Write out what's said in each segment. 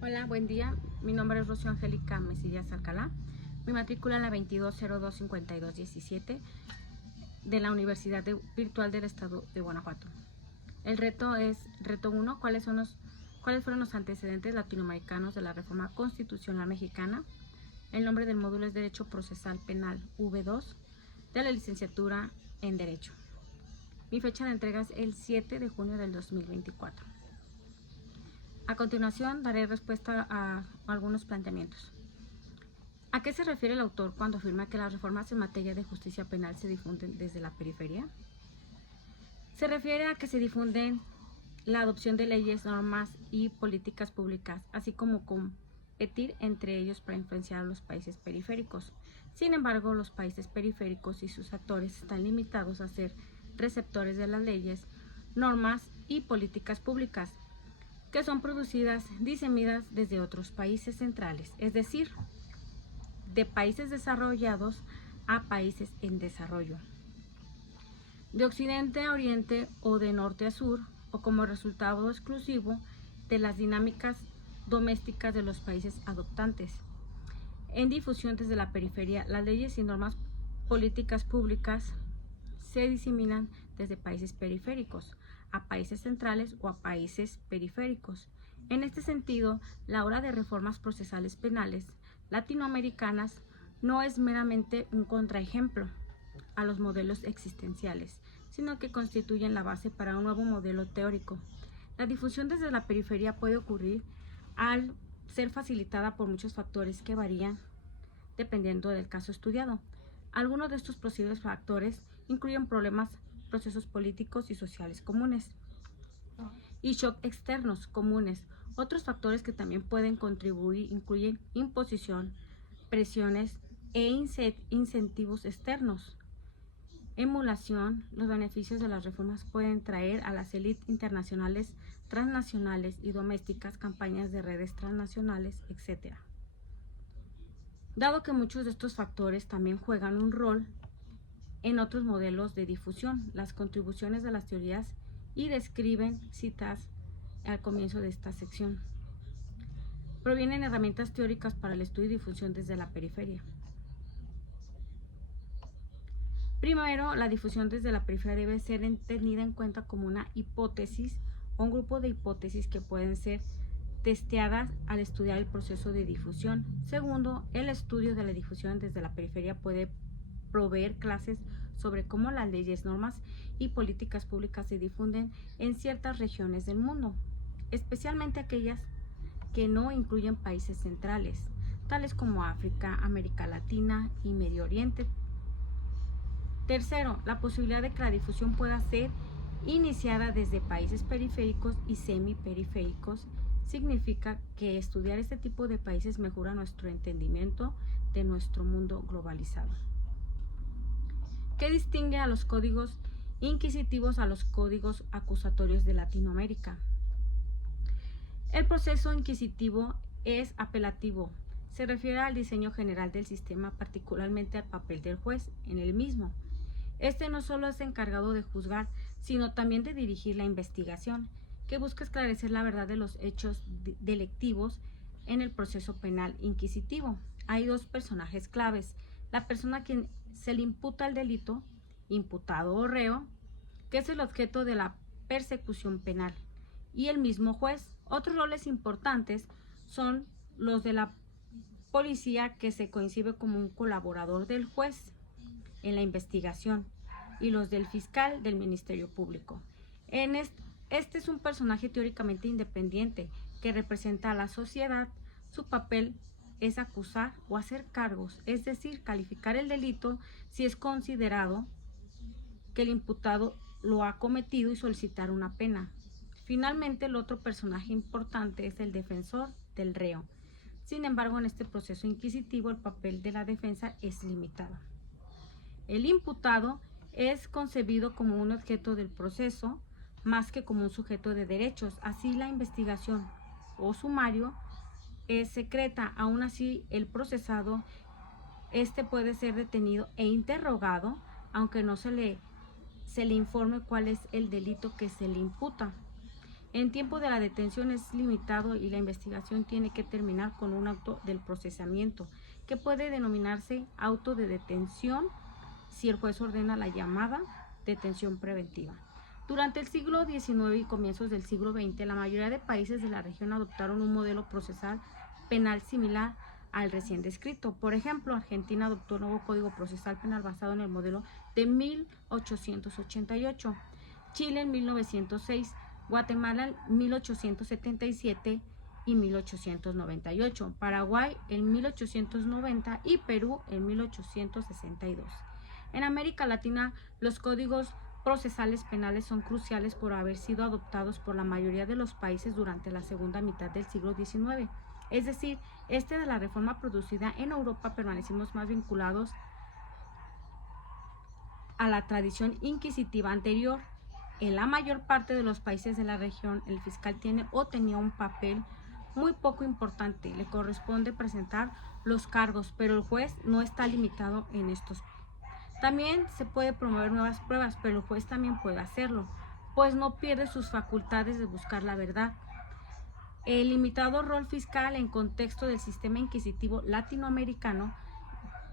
Hola, buen día. Mi nombre es Rocío Angélica Mesillas Alcalá. Mi matrícula es la 22025217 de la Universidad Virtual del Estado de Guanajuato. El reto es, reto 1, ¿cuáles fueron los antecedentes latinoamericanos de la reforma constitucional mexicana? El nombre del módulo es Derecho Procesal Penal V2 de la licenciatura en Derecho. Mi fecha de entrega es el 7 de junio del 2024. A continuación daré respuesta a algunos planteamientos. ¿A qué se refiere el autor cuando afirma que las reformas en materia de justicia penal se difunden desde la periferia? Se refiere a que se difunden la adopción de leyes, normas y políticas públicas, así como competir entre ellos para influenciar a los países periféricos. Sin embargo, los países periféricos y sus actores están limitados a ser receptores de las leyes, normas y políticas públicas que son producidas, diseminadas desde otros países centrales, es decir, de países desarrollados a países en desarrollo, de occidente a oriente o de norte a sur, o como resultado exclusivo de las dinámicas domésticas de los países adoptantes. En difusión desde la periferia, las leyes y normas políticas públicas se diseminan desde países periféricos a países centrales o a países periféricos. En este sentido, la ola de reformas procesales penales latinoamericanas no es meramente un contraejemplo a los modelos existenciales, sino que constituyen la base para un nuevo modelo teórico. La difusión desde la periferia puede ocurrir al ser facilitada por muchos factores que varían dependiendo del caso estudiado. Algunos de estos posibles factores incluyen procesos políticos y sociales comunes y shock externos comunes. Otros factores que también pueden contribuir incluyen imposición, presiones e incentivos externos. Emulación. Los beneficios de las reformas pueden traer a las élites internacionales, transnacionales y domésticas campañas de redes transnacionales, etc. Dado que muchos de estos factores también juegan un rol en otros modelos de difusión, las contribuciones de las teorías y describen citas al comienzo de esta sección. Provienen herramientas teóricas para el estudio y difusión desde la periferia. Primero, la difusión desde la periferia debe ser tenida en cuenta como una hipótesis o un grupo de hipótesis que pueden ser testeadas al estudiar el proceso de difusión. Segundo, el estudio de la difusión desde la periferia puede proveer clases sobre cómo las leyes, normas y políticas públicas se difunden en ciertas regiones del mundo, especialmente aquellas que no incluyen países centrales, tales como África, América Latina y Medio Oriente. Tercero, la posibilidad de que la difusión pueda ser iniciada desde países periféricos y semiperiféricos significa que estudiar este tipo de países mejora nuestro entendimiento de nuestro mundo globalizado. ¿Qué distingue a los códigos inquisitivos a los códigos acusatorios de Latinoamérica? El proceso inquisitivo es apelativo. Se refiere al diseño general del sistema, particularmente al papel del juez en el mismo. Este no solo es encargado de juzgar, sino también de dirigir la investigación, que busca esclarecer la verdad de los hechos delictivos en el proceso penal inquisitivo. Hay dos personajes claves: la persona a quien se le imputa el delito, imputado o reo, que es el objeto de la persecución penal, y el mismo juez. Otros roles importantes son los de la policía, que se concibe como un colaborador del juez en la investigación, y los del fiscal del Ministerio Público. Este es un personaje teóricamente independiente que representa a la sociedad. Su papel es acusar o hacer cargos, es decir, calificar el delito si es considerado que el imputado lo ha cometido y solicitar una pena. Finalmente, el otro personaje importante es el defensor del reo. Sin embargo, en este proceso inquisitivo el papel de la defensa es limitado. El imputado es concebido como un objeto del proceso más que como un sujeto de derechos. Así, la investigación o sumario es secreta. Aún así, el procesado puede ser detenido e interrogado, aunque no se le informe cuál es el delito que se le imputa. El tiempo de la detención es limitado y la investigación tiene que terminar con un auto del procesamiento, que puede denominarse auto de detención si el juez ordena la llamada detención preventiva. Durante el siglo XIX y comienzos del siglo XX, la mayoría de países de la región adoptaron un modelo procesal penal similar al recién descrito. Por ejemplo, Argentina adoptó un nuevo Código Procesal Penal basado en el modelo de 1888, Chile en 1906, Guatemala en 1877 y 1898, Paraguay en 1890 y Perú en 1862. En América Latina, los códigos procesales penales son cruciales por haber sido adoptados por la mayoría de los países durante la segunda mitad del siglo XIX. Es decir, de la reforma producida en Europa permanecimos más vinculados a la tradición inquisitiva anterior. En la mayor parte de los países de la región, el fiscal tiene o tenía un papel muy poco importante. Le corresponde presentar los cargos, pero el juez no está limitado en estos. También se puede promover nuevas pruebas, pero el juez también puede hacerlo, pues no pierde sus facultades de buscar la verdad. El limitado rol fiscal en contexto del sistema inquisitivo latinoamericano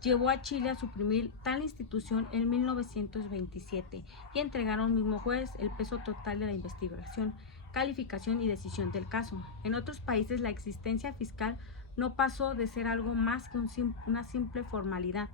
llevó a Chile a suprimir tal institución en 1927 y entregar a un mismo juez el peso total de la investigación, calificación y decisión del caso. En otros países la existencia fiscal no pasó de ser algo más que una simple formalidad.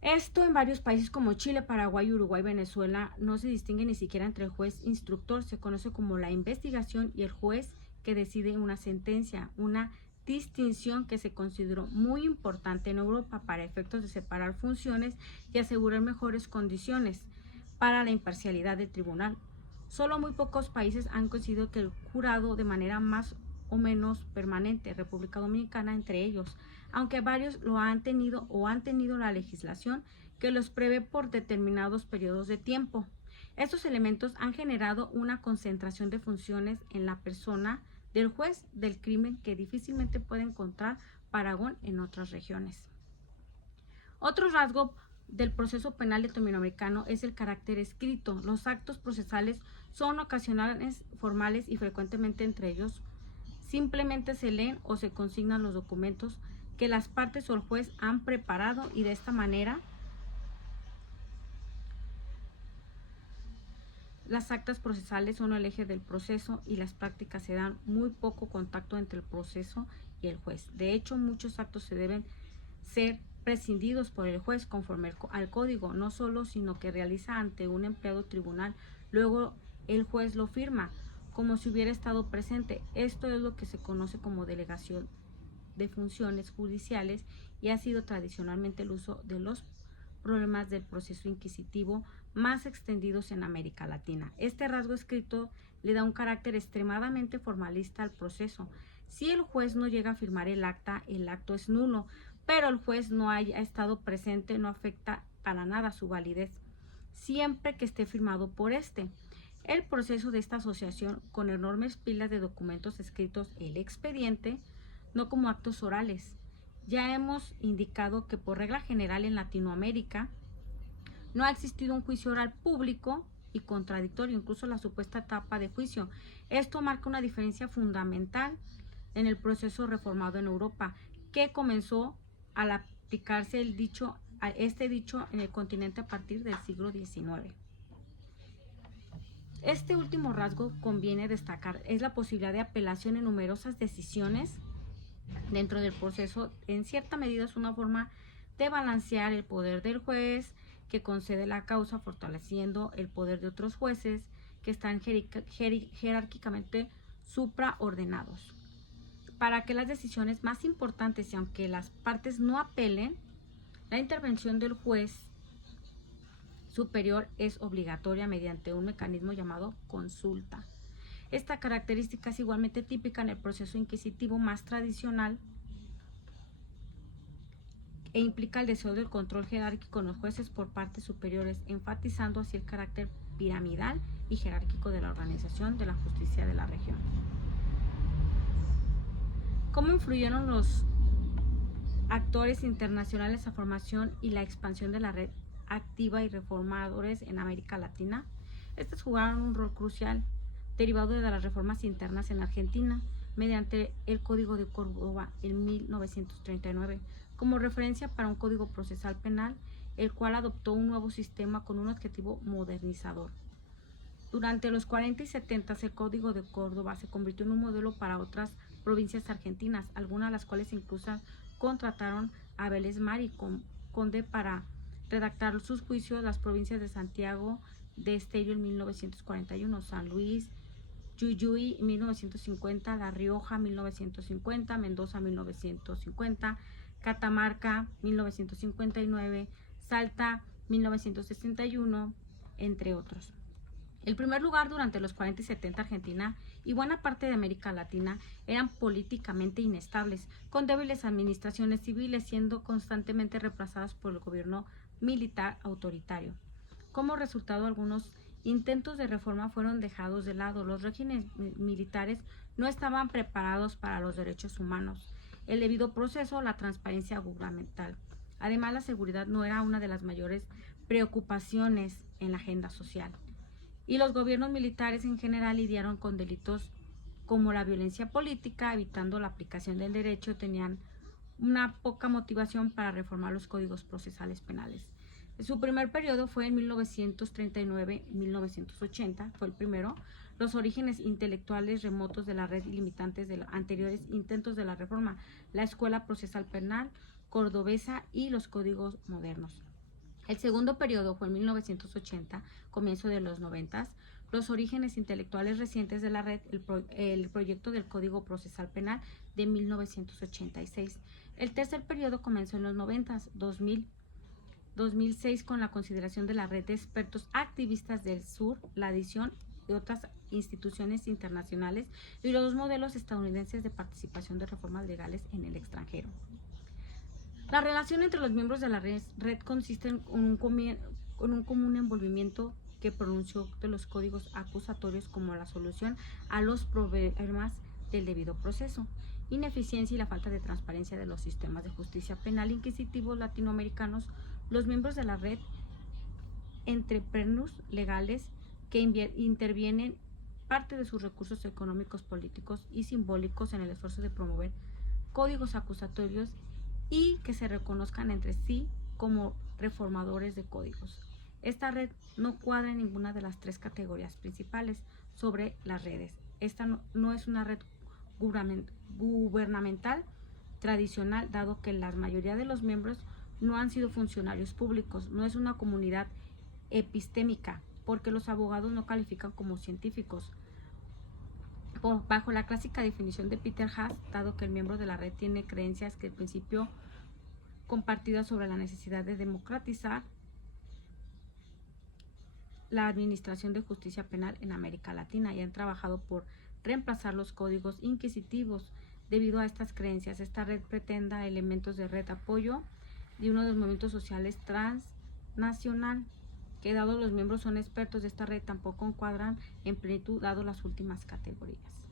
Esto en varios países como Chile, Paraguay, Uruguay, Venezuela no se distingue ni siquiera entre el juez instructor, se conoce como la investigación y el juez que decide una sentencia, una distinción que se consideró muy importante en Europa para efectos de separar funciones y asegurar mejores condiciones para la imparcialidad del tribunal. Solo muy pocos países han conseguido que el jurado de manera más o menos permanente, República Dominicana entre ellos, aunque varios lo han tenido o han tenido la legislación que los prevé por determinados periodos de tiempo. Estos elementos han generado una concentración de funciones en la persona del juez del crimen que difícilmente puede encontrar parangón en otras regiones. Otro rasgo del proceso penal latinoamericano es el carácter escrito. Los actos procesales son ocasionales, formales y frecuentemente entre ellos simplemente se leen o se consignan los documentos que las partes o el juez han preparado y de esta manera las actas procesales son el eje del proceso y las prácticas se dan muy poco contacto entre el proceso y el juez. De hecho, muchos actos se deben ser prescindidos por el juez conforme al código, no solo sino que realiza ante un empleado tribunal, luego el juez lo firma como si hubiera estado presente. Esto es lo que se conoce como delegación de funciones judiciales y ha sido tradicionalmente el uso de los problemas del proceso inquisitivo más extendidos en América Latina. Este rasgo escrito le da un carácter extremadamente formalista al proceso. Si el juez no llega a firmar el acto es nulo, pero el juez no haya estado presente no afecta para nada su validez, siempre que esté firmado por este. El proceso de esta asociación con enormes pilas de documentos escritos, el expediente, no como actos orales. Ya hemos indicado que por regla general en Latinoamérica no ha existido un juicio oral público y contradictorio, incluso la supuesta etapa de juicio. Esto marca una diferencia fundamental en el proceso reformado en Europa, que comenzó al aplicarse este dicho en el continente a partir del siglo XIX. Este último rasgo conviene destacar es la posibilidad de apelación en numerosas decisiones dentro del proceso. En cierta medida es una forma de balancear el poder del juez que concede la causa, fortaleciendo el poder de otros jueces que están jerárquicamente supraordenados. Para que las decisiones más importantes y aunque las partes no apelen, la intervención del juez superior es obligatoria mediante un mecanismo llamado consulta. Esta característica es igualmente típica en el proceso inquisitivo más tradicional e implica el deseo del control jerárquico en los jueces por partes superiores, enfatizando así el carácter piramidal y jerárquico de la organización de la justicia de la región. ¿Cómo influyeron los actores internacionales a formación y la expansión de la red activa y reformadores en América Latina? Estos jugaron un rol crucial derivado de las reformas internas en Argentina, mediante el Código de Córdoba en 1939, como referencia para un código procesal penal, el cual adoptó un nuevo sistema con un objetivo modernizador. Durante los 40 y 70 el Código de Córdoba se convirtió en un modelo para otras provincias argentinas, algunas de las cuales incluso contrataron a Vélez Mar y Conde para redactar sus juicios. Las provincias de Santiago de Estero en 1941, San Luis, Jujuy 1950, La Rioja 1950, Mendoza 1950, Catamarca 1959, Salta 1961, entre otros. El primer lugar durante los 40 y 70 Argentina y buena parte de América Latina eran políticamente inestables, con débiles administraciones civiles siendo constantemente reemplazadas por el gobierno militar autoritario. Como resultado, algunos intentos de reforma fueron dejados de lado. Los regímenes militares no estaban preparados para los derechos humanos, el debido proceso, la transparencia gubernamental. Además, la seguridad no era una de las mayores preocupaciones en la agenda social. Y los gobiernos militares en general lidiaron con delitos como la violencia política, evitando la aplicación del derecho, tenían una poca motivación para reformar los códigos procesales penales. Su primer periodo fue en 1939-1980, fue el primero. Los orígenes intelectuales remotos de la red y limitantes de los anteriores intentos de la reforma, la escuela procesal penal cordobesa y los códigos modernos. El segundo periodo fue en 1980, comienzo de los 90, los orígenes intelectuales recientes de la red, el proyecto del Código Procesal Penal de 1986. El tercer periodo comenzó en los 90, 2006, con la consideración de la red de expertos activistas del sur, la adición de otras instituciones internacionales y los dos modelos estadounidenses de participación de reformas legales en el extranjero. La relación entre los miembros de la red consiste en un común envolvimiento que pronunció de los códigos acusatorios como la solución a los problemas del debido proceso, ineficiencia y la falta de transparencia de los sistemas de justicia penal inquisitivos latinoamericanos. Los miembros de la red entrepreneurs legales que intervienen parte de sus recursos económicos, políticos y simbólicos en el esfuerzo de promover códigos acusatorios y que se reconozcan entre sí como reformadores de códigos. Esta red no cuadra en ninguna de las tres categorías principales sobre las redes. Esta no es una red gubernamental tradicional, dado que la mayoría de los miembros no han sido funcionarios públicos. No es una comunidad epistémica, porque los abogados no califican como científicos. Bajo la clásica definición de Peter Haas, dado que el miembro de la red tiene creencias que el principio compartidas sobre la necesidad de democratizar la administración de justicia penal en América Latina y han trabajado por reemplazar los códigos inquisitivos. Debido a estas creencias, esta red pretenda elementos de red apoyo de uno de los movimientos sociales transnacional, que dado los miembros son expertos de esta red, tampoco encuadran en plenitud dado las últimas categorías.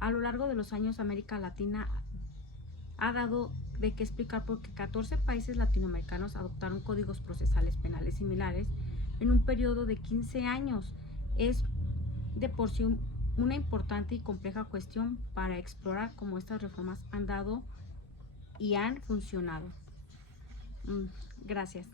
A lo largo de los años, América Latina ha dado de qué explicar porque 14 países latinoamericanos adoptaron códigos procesales penales similares en un periodo de 15 años. Es de por sí una importante y compleja cuestión para explorar cómo estas reformas han dado y han funcionado. Gracias.